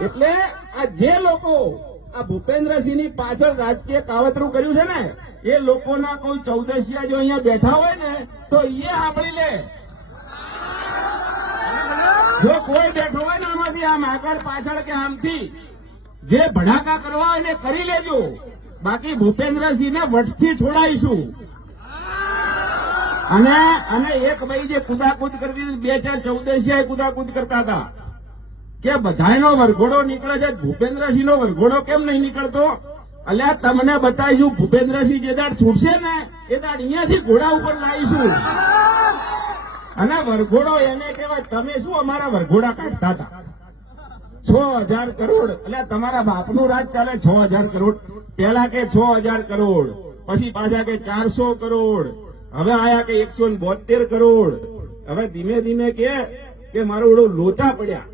જે લોકો આ ભૂપેન્દ્રસિંહની પાછળ રાજકીય કાવતરું કર્યું છે ને, એ લોકોના કોઈ ચૌદશિયા જો અહીંયા બેઠા હોય ને, તો એ સાંભળી લે. જો કોઈ બેઠો હોય ને આમાંથી આમ આગળ પાછળ કે આમથી, જે ભડાકા કરવા હોય ને કરી લેજો. બાકી ભૂપેન્દ્રસિંહને વટથી છોડાઈશું અને અને એક ભાઈ જે કુદાકુદ કરતી બે ચાર ચૌદશિયા કુદાકુદ કરતા હતા. કે બધાયનો વરઘોડો નીકળે છે, ભૂપેન્દ્રસિંહનો વરઘોડો કેમ નહીં નીકળતો? અલ્યા, તમને બતાવીશું, ભૂપેન્દ્રસિંહ જે દાડ છૂટશે ને, એ દાડ અહીંયાથી ઘોડા ઉપર લાવીશું. અને વરઘોડો એને કહેવાય, તમે શું અમારા વરઘોડા કાઢતા હતા? છ હજાર કરોડ. એટલે તમારા બાપનું રાજ ચાલે છ હજાર કરોડ. પેલા કે છ હજાર કરોડ, પછી પાછા કે ચારસો કરોડ. હવે આયા કે એકસો બોતેર કરોડ. હવે ધીમે ધીમે કે મારો ઓળો લોચા પડ્યા.